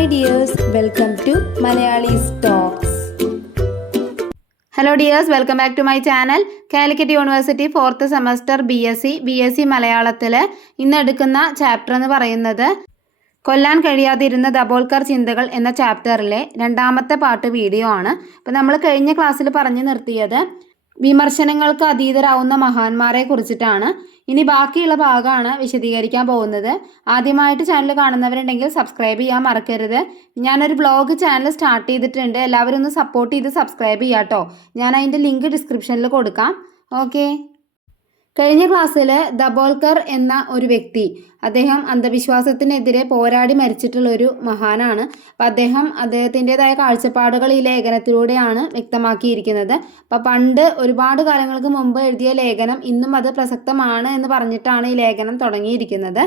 Hi dears welcome to Malayalees talks hello dears welcome back to my channel Calicut university fourth semester B S C B S C മലയാളത്തിൽ ഇന്ന് എടുക്കുന്ന chapter എന്ന് പറയുന്നത് കൊല്ലാൻ കഴിയാതിരുന്ന ദബോൾക്കർ ചിന്തകൾ എന്ന ചാപ്റ്ററിലെ രണ്ടാമത്തെ പാട്ട് വീഡിയോ ആണ്. അപ്പോൾ നമ്മൾ കഴിഞ്ഞ ക്ലാസ്സിൽ പറഞ്ഞു നിർത്തിയത് വിമർശനങ്ങൾക്ക് അതീതരാവുന്ന മഹാന്മാരെ കുറിച്ചിട്ടാണ്. ഇനി ബാക്കിയുള്ള ഭാഗമാണ് വിശദീകരിക്കാൻ പോകുന്നത്. ആദ്യമായിട്ട് ചാനൽ കാണുന്നവരുണ്ടെങ്കിൽ സബ്സ്ക്രൈബ് ചെയ്യാൻ മറക്കരുത്. ഞാനൊരു ബ്ലോഗ് ചാനൽ സ്റ്റാർട്ട് ചെയ്തിട്ടുണ്ട്. എല്ലാവരും ഒന്ന് സപ്പോർട്ട് ചെയ്ത് സബ്സ്ക്രൈബ് ചെയ്യാം ഞാൻ അതിന്റെ ലിങ്ക് ഡിസ്ക്രിപ്ഷനിൽ കൊടുക്കാം. ഓക്കെ കഴിഞ്ഞ ക്ലാസ്സിൽ ദബോൽക്കർ എന്ന ഒരു വ്യക്തി അദ്ദേഹം അന്ധവിശ്വാസത്തിനെതിരെ പോരാടി മരിച്ചിട്ടുള്ള ഒരു മഹാനാണ്. അപ്പം അദ്ദേഹം അദ്ദേഹത്തിന്റെതായ കാഴ്ചപ്പാടുകൾ ഈ ലേഖനത്തിലൂടെയാണ് വ്യക്തമാക്കിയിരിക്കുന്നത്. അപ്പം പണ്ട് ഒരുപാട് കാലങ്ങൾക്ക് മുമ്പ് എഴുതിയ ലേഖനം ഇന്നും അത് പ്രസക്തമാണ് എന്ന് പറഞ്ഞിട്ടാണ് ഈ ലേഖനം തുടങ്ങിയിരിക്കുന്നത്.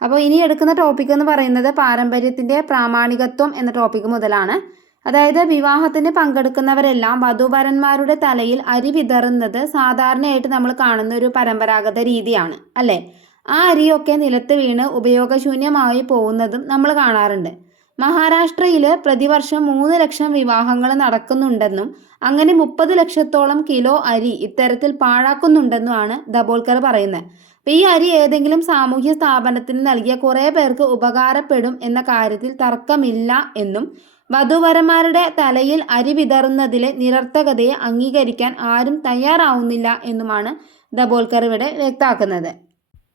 അപ്പോൾ ഇനി എടുക്കുന്ന ടോപ്പിക് എന്ന് പറയുന്നത് പാരമ്പര്യത്തിന്റെ പ്രാമാണികത്വം എന്ന ടോപ്പിക് മുതലാണ്. അതായത് വിവാഹത്തിന് പങ്കെടുക്കുന്നവരെല്ലാം വധുവരന്മാരുടെ തലയിൽ അരി വിതറുന്നത് സാധാരണയായിട്ട് നമ്മൾ കാണുന്ന ഒരു പരമ്പരാഗത രീതിയാണ് അല്ലേ? ആ അരിയൊക്കെ നിലത്ത് വീണ് ഉപയോഗശൂന്യമായി പോകുന്നതും നമ്മൾ കാണാറുണ്ട്. മഹാരാഷ്ട്രയിൽ പ്രതിവർഷം മൂന്ന് ലക്ഷം വിവാഹങ്ങൾ നടക്കുന്നുണ്ടെന്നും അങ്ങനെ മുപ്പത് ലക്ഷത്തോളം കിലോ അരി ഇത്തരത്തിൽ പാഴാക്കുന്നുണ്ടെന്നുമാണ് ദബോൾക്കർ പറയുന്നത്. അപ്പം ഈ അരി ഏതെങ്കിലും സാമൂഹ്യ സ്ഥാപനത്തിന് നൽകിയ കുറേ പേർക്ക് ഉപകാരപ്പെടും എന്ന കാര്യത്തിൽ തർക്കമില്ല എന്നും വധുവരന്മാരുടെ തലയിൽ അരി വിതറുന്നതിലെ നിരർത്ഥകതയെ അംഗീകരിക്കാൻ ആരും തയ്യാറാവുന്നില്ല എന്നുമാണ് ദബോൽക്കർ ഇവിടെ വ്യക്തമാക്കുന്നത്.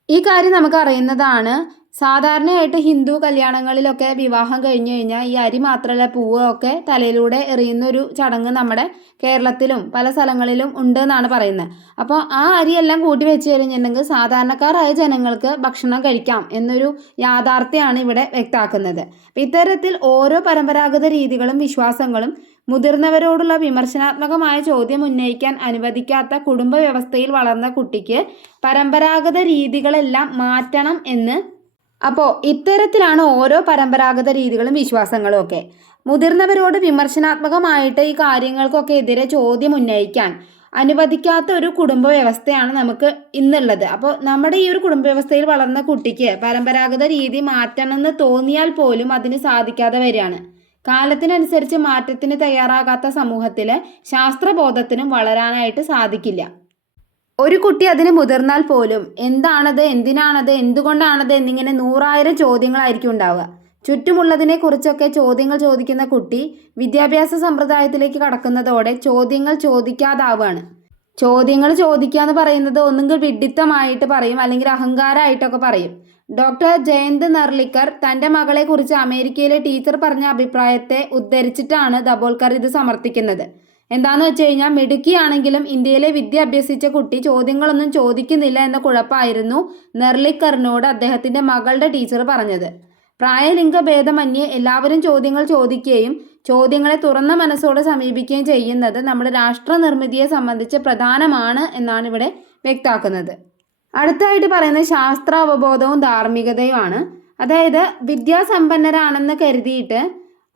ഈ കാര്യം നമുക്ക് അറിയുന്നതാണ് സാധാരണയായിട്ട് ഹിന്ദു കല്യാണങ്ങളിലൊക്കെ വിവാഹം കഴിഞ്ഞു കഴിഞ്ഞാൽ ഈ അരി മാത്രമല്ല പൂവ് ഒക്കെ തലയിലൂടെ എറിയുന്ന ഒരു ചടങ്ങ് നമ്മുടെ കേരളത്തിലും പല സ്ഥലങ്ങളിലും ഉണ്ട് എന്നാണ് പറയുന്നത്. അപ്പോൾ ആ അരിയെല്ലാം കൂട്ടി വെച്ച് കഴിഞ്ഞിട്ടുണ്ടെങ്കിൽ സാധാരണക്കാരായ ജനങ്ങൾക്ക് ഭക്ഷണം കഴിക്കാം എന്നൊരു യാഥാർത്ഥ്യമാണ് ഇവിടെ വ്യക്താക്കുന്നത് ഇത്തരത്തിൽ ഓരോ പരമ്പരാഗത രീതികളും വിശ്വാസങ്ങളും മുതിർന്നവരോടുള്ള വിമർശനാത്മകമായ ചോദ്യം ഉന്നയിക്കാൻ അനുവദിക്കാത്ത കുടുംബ വ്യവസ്ഥയിൽ വളർന്ന കുട്ടിക്ക് പരമ്പരാഗത രീതികളെല്ലാം മാറ്റണം എന്ന് അപ്പോൾ ഇത്തരത്തിലാണ് ഓരോ പരമ്പരാഗത രീതികളും വിശ്വാസങ്ങളും ഒക്കെ. മുതിർന്നവരോട് വിമർശനാത്മകമായിട്ട് ഈ കാര്യങ്ങൾക്കൊക്കെ എതിരെ ചോദ്യം ഉന്നയിക്കാൻ അനുവദിക്കാത്ത ഒരു കുടുംബ വ്യവസ്ഥയാണ് നമുക്ക് ഇന്നുള്ളത്. അപ്പോൾ നമ്മുടെ ഈ ഒരു കുടുംബ വ്യവസ്ഥയിൽ വളർന്ന കുട്ടിക്ക് പരമ്പരാഗത രീതി മാറ്റണമെന്ന് തോന്നിയാൽ പോലും അതിന് സാധിക്കാതെ വരികയാണ്. കാലത്തിനനുസരിച്ച് മാറ്റത്തിന് തയ്യാറാകാത്ത സമൂഹത്തിൽ ശാസ്ത്രബോധത്തിനും വളരാനായിട്ട് സാധിക്കില്ല. ഒരു കുട്ടി അതിന് മുതിർന്നാൽ പോലും എന്താണത് എന്തിനാണത് എന്തുകൊണ്ടാണത് എന്നിങ്ങനെ നൂറായിരം ചോദ്യങ്ങളായിരിക്കും ഉണ്ടാവുക. ചുറ്റുമുള്ളതിനെ കുറിച്ചൊക്കെ ചോദ്യങ്ങൾ ചോദിക്കുന്ന കുട്ടി വിദ്യാഭ്യാസ സമ്പ്രദായത്തിലേക്ക് കടക്കുന്നതോടെ ചോദ്യങ്ങൾ ചോദിക്കാതാവുകയാണ് ചോദ്യങ്ങൾ ചോദിക്കുക എന്ന് പറയുന്നത് ഒന്നുകിൽ വിഡിത്തമായിട്ട് പറയും അല്ലെങ്കിൽ അഹങ്കാരമായിട്ടൊക്കെ പറയും. ഡോക്ടർ ജയന്ത് നർലിക്കർ തന്റെ മകളെക്കുറിച്ച് അമേരിക്കയിലെ ടീച്ചർ പറഞ്ഞ അഭിപ്രായത്തെ ഉദ്ധരിച്ചിട്ടാണ് ദബോൾക്കർ ഇത് സമർത്ഥിക്കുന്നത്. എന്താന്ന് വെച്ച് കഴിഞ്ഞാൽ മിടുക്കിയാണെങ്കിലും ഇന്ത്യയിലെ വിദ്യ അഭ്യസിച്ച കുട്ടി ചോദ്യങ്ങളൊന്നും ചോദിക്കുന്നില്ല എന്ന കുഴപ്പമായിരുന്നു നെർലിക്കറിനോട് അദ്ദേഹത്തിന്റെ മകളുടെ ടീച്ചർ പറഞ്ഞത്. പ്രായലിംഗ ഭേദമന്യേ എല്ലാവരും ചോദ്യങ്ങൾ ചോദിക്കുകയും ചോദ്യങ്ങളെ തുറന്ന മനസ്സോടെ സമീപിക്കുകയും ചെയ്യുന്നത് നമ്മുടെ രാഷ്ട്ര നിർമ്മിതിയെ സംബന്ധിച്ച് പ്രധാനമാണ് എന്നാണ് ഇവിടെ വ്യക്തമാക്കുന്നത് അടുത്തായിട്ട് പറയുന്നത് ശാസ്ത്ര അവബോധവും ധാർമ്മികതയുമാണ്. അതായത് വിദ്യാസമ്പന്നരാണെന്ന് കരുതിയിട്ട്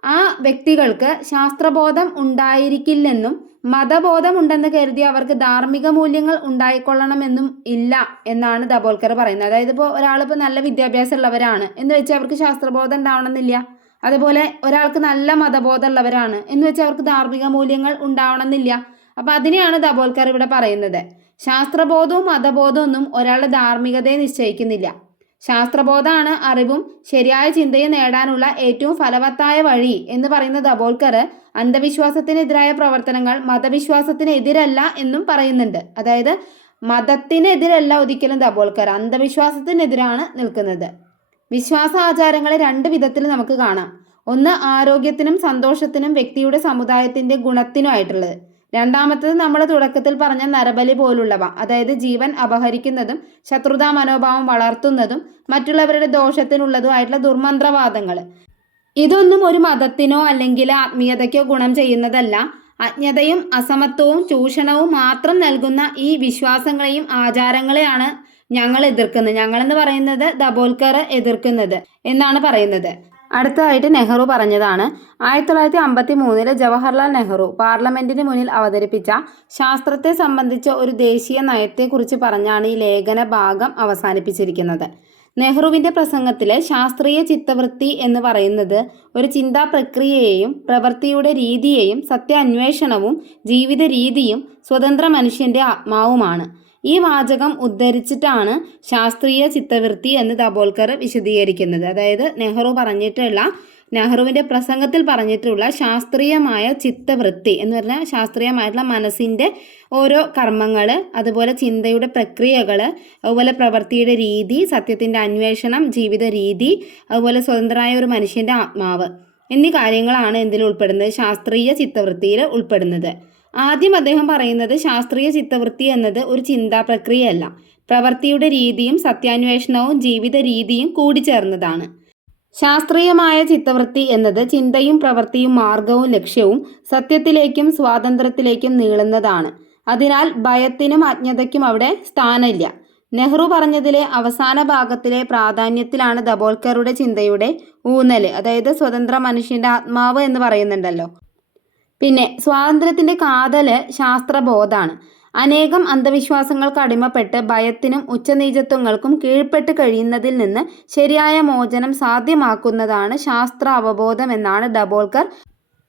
ആ വ്യക്തികൾക്ക് ശാസ്ത്രബോധം ഉണ്ടായിരിക്കില്ലെന്നും മതബോധം ഉണ്ടെന്ന് കരുതി അവർക്ക് ധാർമ്മിക മൂല്യങ്ങൾ ഉണ്ടായിക്കൊള്ളണമെന്നും ഇല്ല എന്നാണ് ദബോൽക്കർ പറയുന്നത്. അതായത് ഇപ്പോൾ ഒരാളിപ്പോൾ നല്ല വിദ്യാഭ്യാസം ഉള്ളവരാണ് എന്ന് വെച്ചാൽ അവർക്ക് ശാസ്ത്രബോധം ഉണ്ടാവണമെന്നില്ല. അതുപോലെ ഒരാൾക്ക് നല്ല മതബോധം ഉള്ളവരാണ് എന്ന് വെച്ചാൽ അവർക്ക് ധാർമ്മിക മൂല്യങ്ങൾ ഉണ്ടാവണമെന്നില്ല. അപ്പം അതിനെയാണ് ദബോൽക്കർ ഇവിടെ പറയുന്നത്. ശാസ്ത്രബോധവും മതബോധവും ഒന്നും ഒരാളുടെ ധാർമ്മികതയെ നിശ്ചയിക്കുന്നില്ല. ശാസ്ത്രബോധമാണ് അറിവും ശരിയായ ചിന്തയും നേടാനുള്ള ഏറ്റവും ഫലവത്തായ വഴി എന്ന് പറയുന്ന ദബോൾക്കർ അന്ധവിശ്വാസത്തിനെതിരായ പ്രവർത്തനങ്ങൾ മതവിശ്വാസത്തിനെതിരല്ല എന്നും പറയുന്നുണ്ട്. അതായത് മതത്തിനെതിരല്ല ഒരിക്കലും ദബോൾക്കർ അന്ധവിശ്വാസത്തിനെതിരാണ് നിൽക്കുന്നത്. വിശ്വാസ ആചാരങ്ങളെ രണ്ട് വിധത്തിൽ നമുക്ക് കാണാം. ഒന്ന് ആരോഗ്യത്തിനും സന്തോഷത്തിനും വ്യക്തിയുടെ സമുദായത്തിന്റെ ഗുണത്തിനുമായിട്ടുള്ളത് രണ്ടാമത്തത് നമ്മൾ തുടക്കത്തിൽ പറഞ്ഞ നരബലി പോലുള്ളവ അതായത് ജീവൻ അപഹരിക്കുന്നതും ശത്രുതാ മനോഭാവം വളർത്തുന്നതും മറ്റുള്ളവരുടെ ദോഷത്തിനുള്ളതുമായിട്ടുള്ള ദുർമന്ത്രവാദങ്ങൾ ഇതൊന്നും ഒരു മതത്തിനോ അല്ലെങ്കിൽ ആത്മീയതയ്ക്കോ ഗുണം ചെയ്യുന്നതല്ല. അജ്ഞതയും അസമത്വവും ചൂഷണവും മാത്രം നൽകുന്ന ഈ വിശ്വാസങ്ങളെയും ആചാരങ്ങളെയാണ് ഞങ്ങൾ എതിർക്കുന്നത്. ഞങ്ങളെന്ന് പറയുന്നത് ദബോൽക്കർ എതിർക്കുന്നത് എന്നാണ് പറയുന്നത്. അടുത്തതായിട്ട് നെഹ്റു പറഞ്ഞതാണ്. ആയിരത്തി തൊള്ളായിരത്തി അമ്പത്തി മൂന്നിൽ ജവഹർലാൽ നെഹ്റു പാർലമെന്റിന് മുന്നിൽ അവതരിപ്പിച്ച ശാസ്ത്രത്തെ സംബന്ധിച്ച ഒരു ദേശീയ നയത്തെക്കുറിച്ച് പറഞ്ഞാണ് ഈ ലേഖന ഭാഗം അവസാനിപ്പിച്ചിരിക്കുന്നത്. നെഹ്റുവിന്റെ പ്രസംഗത്തിലെ ശാസ്ത്രീയ ചിത്തവൃത്തി എന്ന് പറയുന്നത് ഒരു ചിന്താ പ്രക്രിയയെയും പ്രവൃത്തിയുടെ രീതിയെയും സത്യാന്വേഷണവും ജീവിത രീതിയും സ്വതന്ത്ര മനുഷ്യന്റെ ആത്മാവുമാണ്. ഈ വാചകം ഉദ്ധരിച്ചിട്ടാണ് ശാസ്ത്രീയ ചിത്തവൃത്തി എന്ന് ദബോൽക്കർ വിശദീകരിക്കുന്നത്. അതായത് നെഹ്റു പറഞ്ഞിട്ടുള്ള നെഹ്റുവിന്റെ പ്രസംഗത്തിൽ പറഞ്ഞിട്ടുള്ള ശാസ്ത്രീയമായ ചിത്തവൃത്തി എന്ന് പറഞ്ഞാൽ ശാസ്ത്രീയമായിട്ടുള്ള മനസ്സിന്റെ ഓരോ കർമ്മങ്ങൾ അതുപോലെ ചിന്തയുടെ പ്രക്രിയകൾ അതുപോലെ പ്രവൃത്തിയുടെ രീതി സത്യത്തിന്റെ അന്വേഷണം ജീവിത രീതി അതുപോലെ സ്വതന്ത്രമായ ഒരു മനുഷ്യന്റെ ആത്മാവ് എന്നീ കാര്യങ്ങളാണ് എന്തിൽ ഉൾപ്പെടുന്നത് ശാസ്ത്രീയ ചിത്തവൃത്തിയിൽ ഉൾപ്പെടുന്നത്. ആദ്യം അദ്ദേഹം പറയുന്നത് ശാസ്ത്രീയ ചിത്തവൃത്തി എന്നത് ഒരു ചിന്താ പ്രക്രിയയല്ല. പ്രവൃത്തിയുടെ രീതിയും സത്യാന്വേഷണവും ജീവിത രീതിയും കൂടിച്ചേർന്നതാണ്. ശാസ്ത്രീയമായ ചിത്തവൃത്തി എന്നത് ചിന്തയും പ്രവൃത്തിയും മാർഗവും ലക്ഷ്യവും സത്യത്തിലേക്കും സ്വാതന്ത്ര്യത്തിലേക്കും നീളുന്നതാണ്. അതിനാൽ ഭയത്തിനും അജ്ഞതയ്ക്കും അവിടെ സ്ഥാനമില്ല. നെഹ്റു പറഞ്ഞതിലെ അവസാന ഭാഗത്തിലെ പ്രാധാന്യത്തിലാണ് ദബോൽക്കറുടെ ചിന്തയുടെ ഊന്നൽ അതായത് സ്വതന്ത്ര മനുഷ്യന്റെ ആത്മാവ് എന്ന് പറയുന്നുണ്ടല്ലോ. പിന്നെ സ്വാതന്ത്ര്യത്തിന്റെ കാതൽ ശാസ്ത്രബോധാണ്. അനേകം അന്ധവിശ്വാസങ്ങൾക്ക് അടിമപ്പെട്ട് ഭയത്തിനും ഉച്ചനീചത്വങ്ങൾക്കും കീഴ്പ്പെട്ട് കഴിയുന്നതിൽ നിന്ന് ശരിയായ മോചനം സാധ്യമാക്കുന്നതാണ് ശാസ്ത്ര അവബോധം എന്നാണ് ഡബോൾക്കർ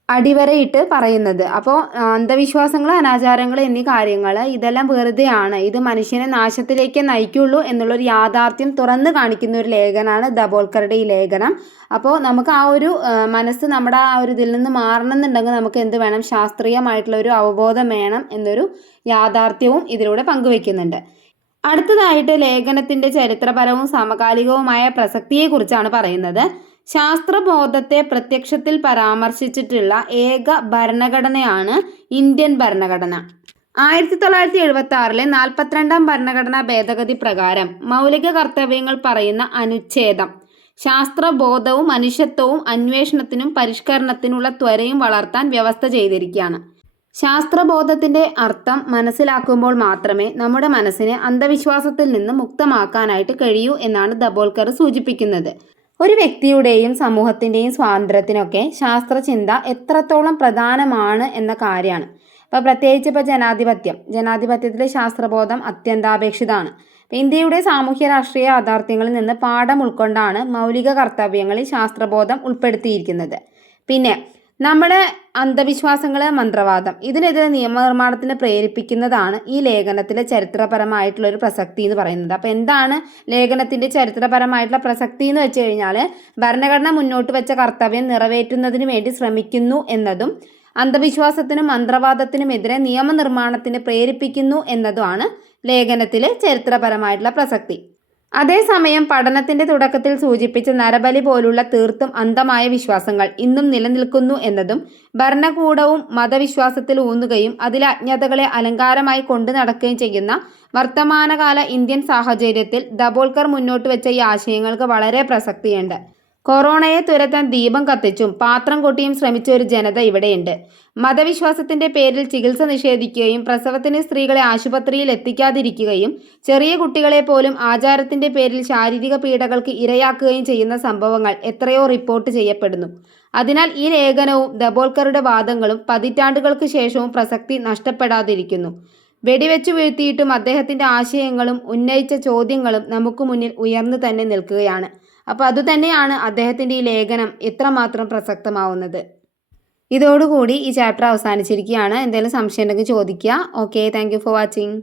അടിവരയിട്ട് പറയുന്നത്. അപ്പോൾ അന്ധവിശ്വാസങ്ങൾ അനാചാരങ്ങൾ എന്നീ കാര്യങ്ങൾ ഇതെല്ലാം വെറുതെയാണ്. ഇത് മനുഷ്യനെ നാശത്തിലേക്ക് നയിക്കുള്ളൂ എന്നുള്ളൊരു യാഥാർത്ഥ്യം തുറന്നു കാണിക്കുന്ന ഒരു ലേഖനമാണ് ദബോൾക്കറുടെ ഈ ലേഖനം. അപ്പോൾ നമുക്ക് ആ ഒരു മനസ്സ് നമ്മുടെ ആ ഒരു ഇതിൽ നിന്ന് മാറണം എന്നുണ്ടെങ്കിൽ നമുക്ക് എന്ത് വേണം? ശാസ്ത്രീയമായിട്ടുള്ള ഒരു അവബോധം വേണം എന്നൊരു യാഥാർത്ഥ്യവും ഇതിലൂടെ പങ്കുവെക്കുന്നുണ്ട്. അടുത്തതായിട്ട് ലേഖനത്തിന്റെ ചരിത്രപരവും സമകാലികവുമായ പ്രസക്തിയെക്കുറിച്ചാണ് പറയുന്നത്. ശാസ്ത്രബോധത്തെ പ്രത്യക്ഷത്തിൽ പരാമർശിച്ചിട്ടുള്ള ഏക ഭരണഘടനയാണ് ഇന്ത്യൻ ഭരണഘടന. ആയിരത്തി തൊള്ളായിരത്തി എഴുപത്തി ആറിലെ നാൽപ്പത്തിരണ്ടാം ഭരണഘടനാ ഭേദഗതി പ്രകാരം മൗലിക കർത്തവ്യങ്ങൾ പറയുന്ന അനുച്ഛേദം. ശാസ്ത്രബോധവും മനുഷ്യത്വവും അന്വേഷണത്തിനും പരിഷ്കരണത്തിനുള്ള ത്വരയും വളർത്താൻ വ്യവസ്ഥ ചെയ്തിരിക്കുകയാണ്. ശാസ്ത്രബോധത്തിന്റെ അർത്ഥം മനസ്സിലാക്കുമ്പോൾ മാത്രമേ നമ്മുടെ മനസ്സിനെ അന്ധവിശ്വാസത്തിൽ നിന്ന് മുക്തമാക്കാനായിട്ട് കഴിയൂ എന്നാണ് ദബോൽക്കർ സൂചിപ്പിക്കുന്നത്. ഒരു വ്യക്തിയുടെയും സമൂഹത്തിന്റെയും സ്വാതന്ത്ര്യത്തിനൊക്കെ ശാസ്ത്രചിന്ത എത്രത്തോളം പ്രധാനമാണ് എന്ന കാര്യമാണ്. ഇപ്പോൾ പ്രത്യേകിച്ച് ഇപ്പോൾ ജനാധിപത്യം. ജനാധിപത്യത്തിലെ ശാസ്ത്രബോധം അത്യന്താപേക്ഷിതമാണ് ഇന്ത്യയുടെ സാമൂഹ്യ രാഷ്ട്രീയ യാഥാർത്ഥ്യങ്ങളിൽ നിന്ന് പാഠം ഉൾക്കൊണ്ടാണ് മൗലിക കർത്തവ്യങ്ങളിൽ ശാസ്ത്രബോധം ഉൾപ്പെടുത്തിയിരിക്കുന്നത്. പിന്നെ നമ്മുടെ അന്ധവിശ്വാസങ്ങൾ മന്ത്രവാദം ഇതിനെതിരെ നിയമനിർമ്മാണത്തിന് പ്രേരിപ്പിക്കുന്നതാണ് ഈ ലേഖനത്തിലെ ചരിത്രപരമായിട്ടുള്ള ഒരു പ്രസക്തി എന്ന് പറയുന്നത്. അപ്പോൾ എന്താണ് ലേഖനത്തിന്റെ ചരിത്രപരമായിട്ടുള്ള പ്രസക്തി എന്ന് വെച്ച് കഴിഞ്ഞാൽ ഭരണഘടന മുന്നോട്ട് വെച്ച കർത്തവ്യം നിറവേറ്റുന്നതിന് വേണ്ടി ശ്രമിക്കുന്നു എന്നതും അന്ധവിശ്വാസത്തിനും മന്ത്രവാദത്തിനുമെതിരെ നിയമനിർമ്മാണത്തിന് പ്രേരിപ്പിക്കുന്നു എന്നതുമാണ് ലേഖനത്തിലെ ചരിത്രപരമായിട്ടുള്ള പ്രസക്തി. അതേസമയം പഠനത്തിന്റെ തുടക്കത്തിൽ സൂചിപ്പിച്ച നരബലി പോലുള്ള തീർത്തും അന്ധമായ വിശ്വാസങ്ങൾ ഇന്നും നിലനിൽക്കുന്നു എന്നതും ഭരണകൂടവും മതവിശ്വാസത്തിൽ ഊന്നുകയും അതിലെ അജ്ഞതകളെ അലങ്കാരമായി കൊണ്ടു നടക്കുകയും ചെയ്യുന്ന വർത്തമാനകാല ഇന്ത്യൻ സാഹചര്യത്തിൽ ദബോൾക്കർ മുന്നോട്ട് വെച്ച ഈ ആശയങ്ങൾക്ക് വളരെ പ്രസക്തിയുണ്ട്. കൊറോണയെ തുരത്താൻ ദീപം കത്തിച്ചും പാത്രം കൊട്ടിയും ശ്രമിച്ച ഒരു ജനത ഇവിടെയുണ്ട്. മതവിശ്വാസത്തിന്റെ പേരിൽ ചികിത്സ നിഷേധിക്കുകയും പ്രസവത്തിന് സ്ത്രീകളെ ആശുപത്രിയിൽ എത്തിക്കാതിരിക്കുകയും ചെറിയ കുട്ടികളെ പോലും ആചാരത്തിന്റെ പേരിൽ ശാരീരിക പീഡകൾക്ക് ഇരയാക്കുകയും ചെയ്യുന്ന സംഭവങ്ങൾ എത്രയോ റിപ്പോർട്ട് ചെയ്യപ്പെടുന്നു. അതിനാൽ ഈ ലേഖനവും ദബോൾക്കറുടെ വാദങ്ങളും പതിറ്റാണ്ടുകൾക്ക് ശേഷവും പ്രസക്തി നഷ്ടപ്പെടാതിരിക്കുന്നു. വെടിവെച്ചു വീഴ്ത്തിയിട്ടും അദ്ദേഹത്തിന്റെ ആശയങ്ങളും ഉന്നയിച്ച ചോദ്യങ്ങളും നമുക്ക് മുന്നിൽ ഉയർന്നു തന്നെ നിൽക്കുകയാണ്. അപ്പോൾ അതുതന്നെയാണ് അദ്ദേഹത്തിന്റെ ഈ ലേഖനം എത്രമാത്രം പ്രസക്തമാവുന്നത്. ഇതോടുകൂടി ഈ ചാപ്റ്റർ അവസാനിച്ചിരിക്കുകയാണ്. എന്തെങ്കിലും സംശയം ഉണ്ടെങ്കിൽ ചോദിക്കുക. Okay thank for watching